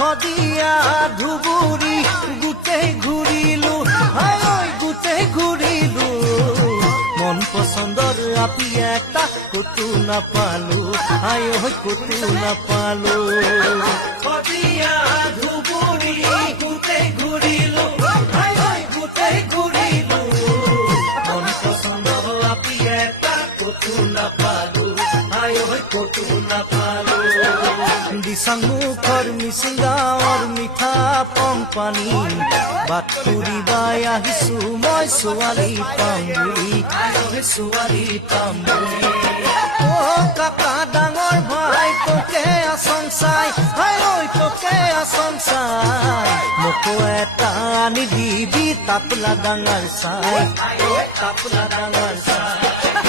খদিয়া ধুবুৰী গোটেই ঘূৰিলো হাই ঐ গোটেই ঘূৰিলো মন পছন্দৰ আপি এটা কতো নাপালো হাই ঐ কতো নাপালো খদিয়া ধুবুৰী গোটেই ঘূৰিলো হাই ঐ গোটেই ঘূৰিলো মন পছন্দৰ আপি এটা কতো নাপালো হাই ঐ কতো নাপালো দিচাং মুখৰ মিচিং গাঁৱৰ মিঠা পং পানী বাট ফুৰিবাই আহিছো মই ছোৱালী পাম বুলি ছোৱালী পাম বুলি অ কাকা ডাঙৰ ভাই তোকে আচং চাই হাই ঐ তোকে আচং চাই মোকো এটা আনি দিবি তাপলা ডাঙৰ চাই তাপলা ডাঙৰ চাই